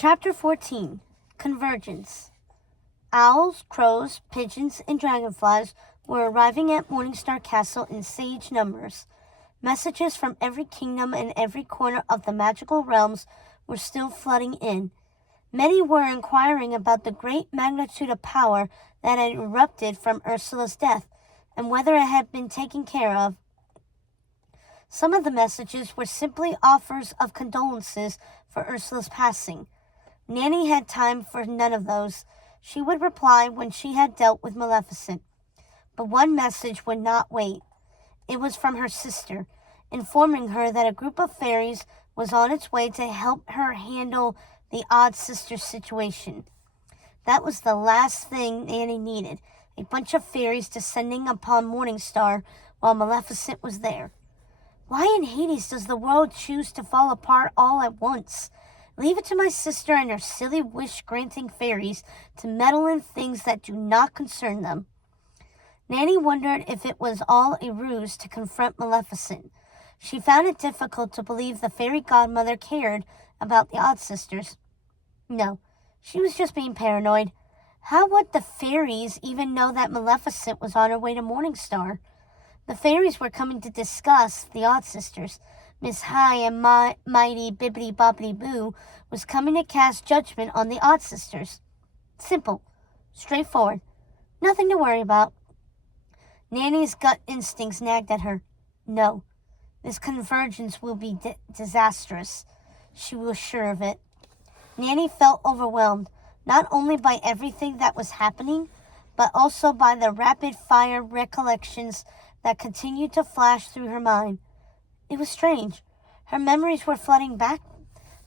Chapter 14. Convergence. Owls, crows, pigeons, and dragonflies were arriving at Morningstar Castle in sage numbers. Messages from every kingdom and every corner of the magical realms were still flooding in. Many were inquiring about the great magnitude of power that had erupted from Ursula's death, and whether it had been taken care of. Some of the messages were simply offers of condolences for Ursula's passing. Nanny had time for none of those. She would reply when she had dealt with Maleficent. But one message would not wait. It was from her sister, informing her that a group of fairies was on its way to help her handle the odd sister situation. That was the last thing Nanny needed, a bunch of fairies descending upon Morningstar while Maleficent was there. Why in Hades does the world choose to fall apart all at once? Leave it to my sister and her silly wish-granting fairies to meddle in things that do not concern them. Nanny wondered if it was all a ruse to confront Maleficent. She found it difficult to believe the fairy godmother cared about the odd sisters. No, she was just being paranoid. How would the fairies even know that Maleficent was on her way to Morningstar? The fairies were coming to discuss the odd sisters. Miss High and Mighty Bibbidi Bobbidi Boo was coming to cast judgment on the odd sisters. Simple, straightforward, nothing to worry about. Nanny's gut instincts nagged at her. No, this convergence will be disastrous. She was sure of it. Nanny felt overwhelmed, not only by everything that was happening, but also by the rapid-fire recollections that continued to flash through her mind. It was strange. Her memories were flooding back,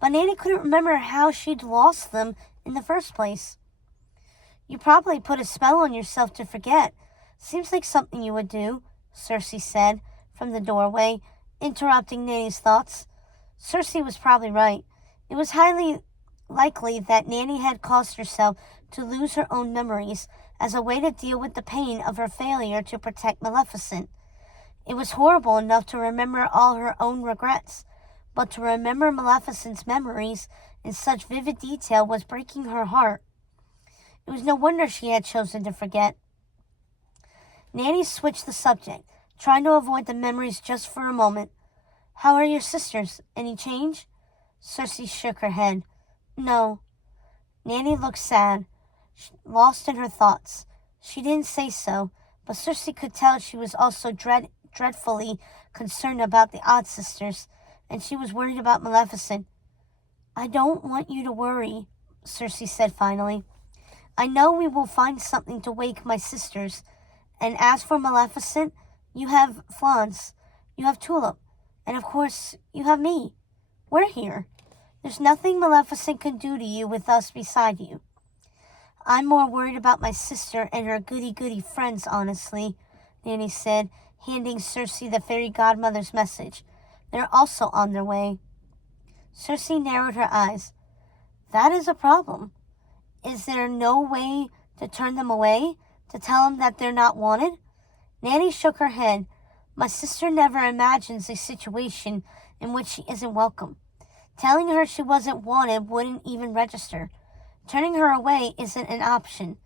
but Nanny couldn't remember how she'd lost them in the first place. You probably put a spell on yourself to forget. Seems like something you would do, Cersei said from the doorway, interrupting Nanny's thoughts. Cersei was probably right. It was highly likely that Nanny had caused herself to lose her own memories as a way to deal with the pain of her failure to protect Maleficent. It was horrible enough to remember all her own regrets, but to remember Maleficent's memories in such vivid detail was breaking her heart. It was no wonder she had chosen to forget. Nanny switched the subject, trying to avoid the memories just for a moment. How are your sisters? Any change? Cersei shook her head. No. Nanny looked sad, lost in her thoughts. She didn't say so, but Cersei could tell she was also dreadfully concerned about the odd sisters, and she was worried about Maleficent. I don't want you to worry, Cersei said finally. I know we will find something to wake my sisters, and as for Maleficent, you have Flans, you have Tulip, and of course, you have me. We're here. There's nothing Maleficent can do to you with us beside you. I'm more worried about my sister and her goody-goody friends, honestly, Nanny said, handing Cersei the fairy godmother's message. They're also on their way. Cersei narrowed her eyes. That is a problem. Is there no way to turn them away, to tell them that they're not wanted? Nanny shook her head. My sister never imagines a situation in which she isn't welcome. Telling her she wasn't wanted wouldn't even register. Turning her away isn't an option.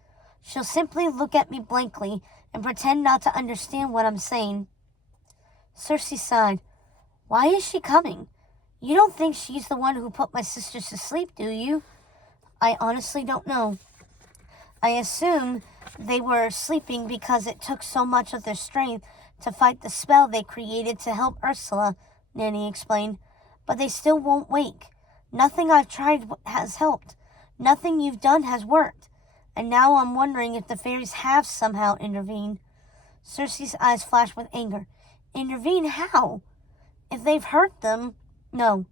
She'll simply look at me blankly and pretend not to understand what I'm saying. Cersei sighed. Why is she coming? You don't think she's the one who put my sisters to sleep, do you? I honestly don't know. I assume they were sleeping because it took so much of their strength to fight the spell they created to help Ursula, Nanny explained. But they still won't wake. Nothing I've tried has helped. Nothing you've done has worked. And now I'm wondering if the fairies have somehow intervened. Cersei's eyes flashed with anger. Intervene how? If they've hurt them, no.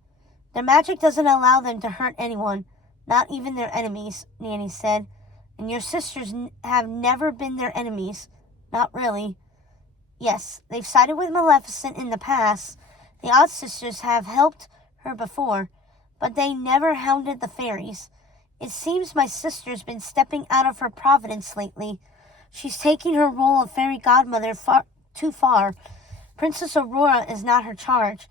Their magic doesn't allow them to hurt anyone, not even their enemies, Nanny said. And your sisters have never been their enemies. Not really. Yes, they've sided with Maleficent in the past. The odd sisters have helped her before, but they never hounded the fairies. It seems my sister's been stepping out of her providence lately. She's taking her role of fairy godmother too far. Princess Aurora is not her charge,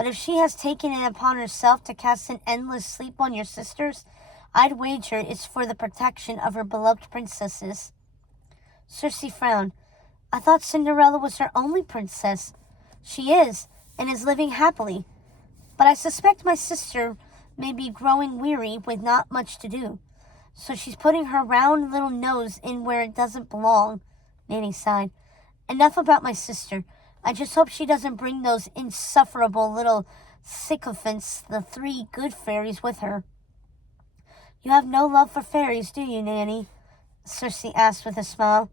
But if she has taken it upon herself to cast an endless sleep on your sisters, I'd wager it's for the protection of her beloved princesses." Circe frowned. "I thought Cinderella was her only princess." "She is, and is living happily. But I suspect my sister may be growing weary with not much to do. So she's putting her round little nose in where it doesn't belong." Nanny sighed. "Enough about my sister. I just hope she doesn't bring those insufferable little sycophants, the 3 good fairies, with her." "You have no love for fairies, do you, Nanny?" Circe asked with a smile.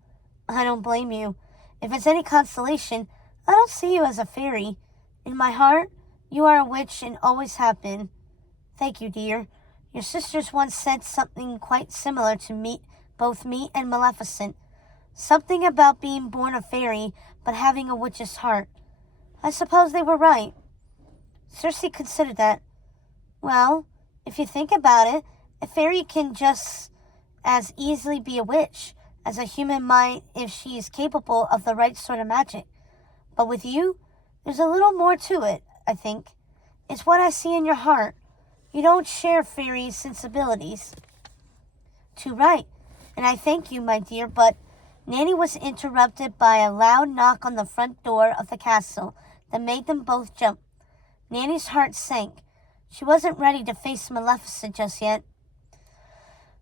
"I don't blame you. If it's any consolation, I don't see you as a fairy. In my heart, you are a witch and always have been." "Thank you, dear. Your sisters once said something quite similar to both me and Maleficent. Something about being born a fairy, but having a witch's heart. I suppose they were right." Circe considered that. "Well, if you think about it, a fairy can just as easily be a witch as a human might if she is capable of the right sort of magic. But with you, there's a little more to it, I think. It's what I see in your heart. You don't share fairy sensibilities." "Too right, and I thank you, my dear, but..." Nanny was interrupted by a loud knock on the front door of the castle that made them both jump. Nanny's heart sank. She wasn't ready to face Maleficent just yet.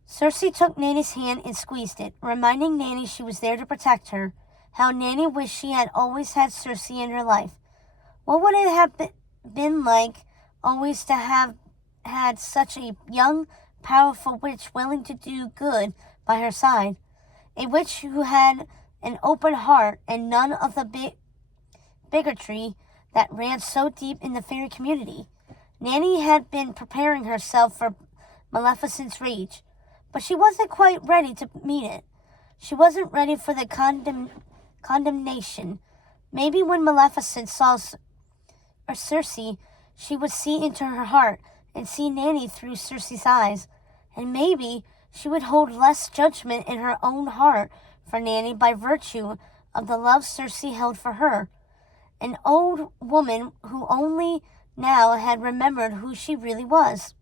Circe took Nanny's hand and squeezed it, reminding Nanny she was there to protect her. How Nanny wished she had always had Circe in her life. What would it have been like always to have had such a young, powerful witch willing to do good by her side? A witch who had an open heart and none of the bigotry that ran so deep in the fairy community. Nanny had been preparing herself for Maleficent's rage, but she wasn't quite ready to meet it. She wasn't ready for the condemnation. Maybe when Maleficent saw Circe, she would see into her heart and see Nanny through Circe's eyes, and maybe she would hold less judgment in her own heart for Nanny by virtue of the love Circe held for her, an old woman who only now had remembered who she really was.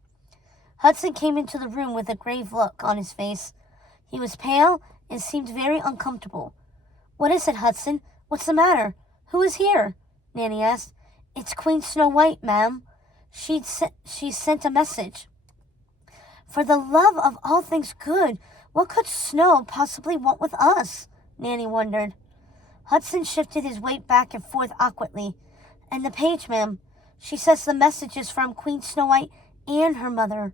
Hudson came into the room with a grave look on his face. He was pale and seemed very uncomfortable. "What is it, Hudson? What's the matter? Who is here?" Nanny asked. "It's Queen Snow White, ma'am. She sent a message." "For the love of all things good, what could Snow possibly want with us?" Nanny wondered. Hudson shifted his weight back and forth awkwardly. "And the page, ma'am. She says the message is from Queen Snow White and her mother."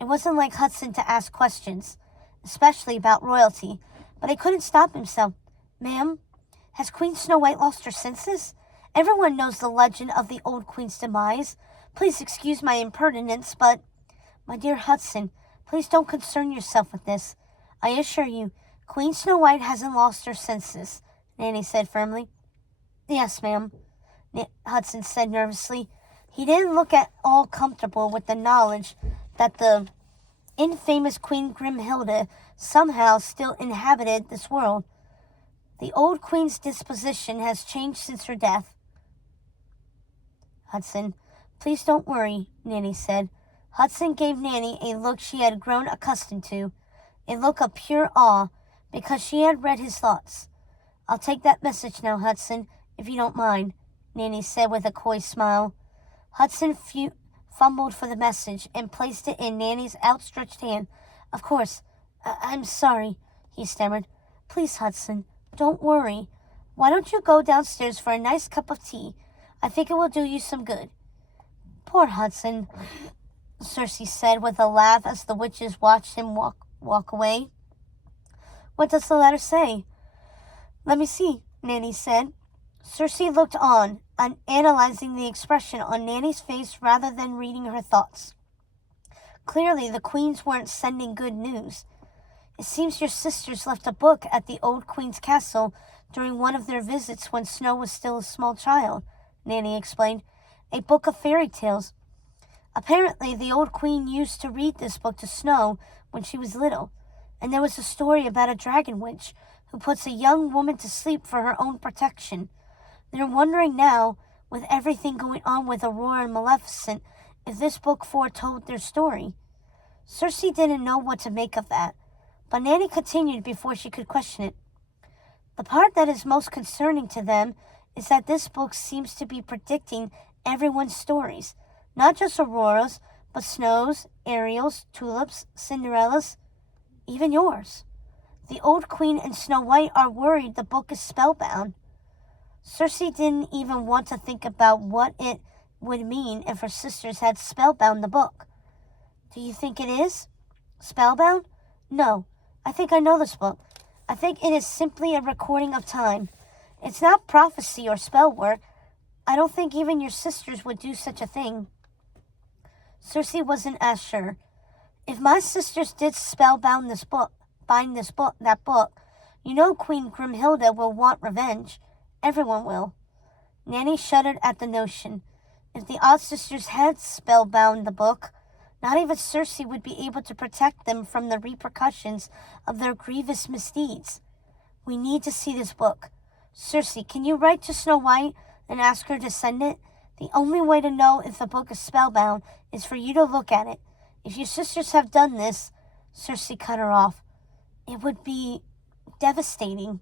It wasn't like Hudson to ask questions, especially about royalty, but he couldn't stop himself. "Ma'am, has Queen Snow White lost her senses? Everyone knows the legend of the old queen's demise. Please excuse my impertinence, but..." "My dear Hudson, please don't concern yourself with this. I assure you, Queen Snow White hasn't lost her senses," Nanny said firmly. "Yes, ma'am," Hudson said nervously. He didn't look at all comfortable with the knowledge that the infamous Queen Grimhilda somehow still inhabited this world. "The old queen's disposition has changed since her death." "Hudson, please don't worry," Nanny said. Hudson gave Nanny a look she had grown accustomed to, a look of pure awe, because she had read his thoughts. "I'll take that message now, Hudson, if you don't mind," Nanny said with a coy smile. Hudson fumbled for the message and placed it in Nanny's outstretched hand. "Of course, I'm sorry," he stammered. "Please, Hudson, don't worry. Why don't you go downstairs for a nice cup of tea? I think it will do you some good." "Poor Hudson," Circe said with a laugh as the witches watched him walk away. "What does the letter say?" "Let me see," Nanny said. Circe looked on, analyzing the expression on Nanny's face rather than reading her thoughts. Clearly, the queens weren't sending good news. "It seems your sisters left a book at the old queen's castle during one of their visits when Snow was still a small child," Nanny explained. "A book of fairy tales. Apparently, the old queen used to read this book to Snow when she was little, and there was a story about a dragon witch who puts a young woman to sleep for her own protection. They're wondering now with everything going on with Aurora and Maleficent, if this book foretold their story. Cersei didn't know what to make of that, but Nanny continued before she could question it. The part that is most concerning to them is that this book seems to be predicting everyone's stories, not just Aurora's, but Snow's, Ariel's, Tulip's, Cinderella's, even yours. The old queen and Snow White are worried the book is spellbound. Cersei didn't even want to think about what it would mean if her sisters had spellbound the book. Do you think it is? Spellbound? No, I think I know this book. I think it is simply a recording of time. It's not prophecy or spell work. I don't think even your sisters would do such a thing. Cersei wasn't as sure. If my sisters did spellbound that book, you know Queen Grimhilda will want revenge. Everyone will. Nanny shuddered at the notion. If the Odd Sisters had spellbound the book, not even Cersei would be able to protect them from the repercussions of their grievous misdeeds. We need to see this book. Cersei, can you write to Snow White and ask her to send it? The only way to know if the book is spellbound is for you to look at it. If your sisters have done this, Cersei cut her off. It would be devastating.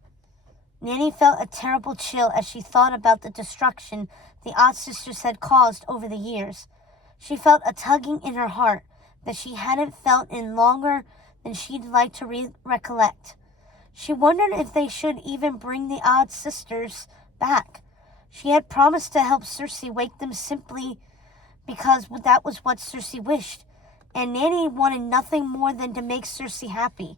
Nanny felt a terrible chill as she thought about the destruction the Odd Sisters had caused over the years. She felt a tugging in her heart that she hadn't felt in longer than she'd like to recollect. She wondered if they should even bring the Odd Sisters back. She had promised to help Cersei wake them simply because that was what Cersei wished, and Nanny wanted nothing more than to make Cersei happy.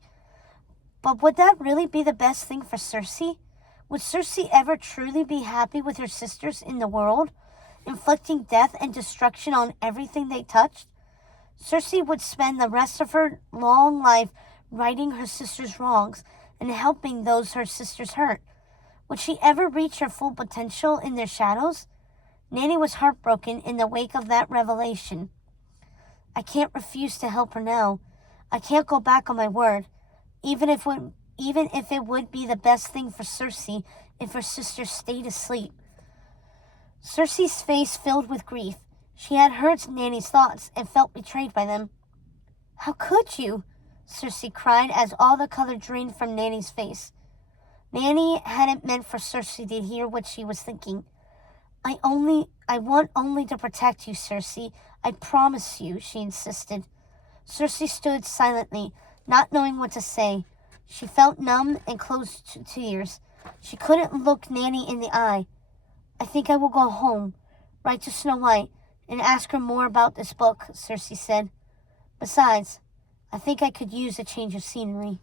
But would that really be the best thing for Cersei? Would Cersei ever truly be happy with her sisters in the world, inflicting death and destruction on everything they touched? Cersei would spend the rest of her long life righting her sisters' wrongs and helping those her sisters hurt. Would she ever reach her full potential in their shadows? Nanny was heartbroken in the wake of that revelation. I can't refuse to help her now. I can't go back on my word, even if it would be the best thing for Cersei if her sisters stayed asleep. Cersei's face filled with grief. She had heard Nanny's thoughts and felt betrayed by them. How could you? Cersei cried as all the color drained from Nanny's face. Nanny hadn't meant for Cersei to hear what she was thinking. I want only to protect you, Cersei. I promise you, she insisted. Cersei stood silently, not knowing what to say. She felt numb and close to tears. She couldn't look Nanny in the eye. I think I will go home, write to Snow White, and ask her more about this book, Cersei said. Besides, I think I could use a change of scenery.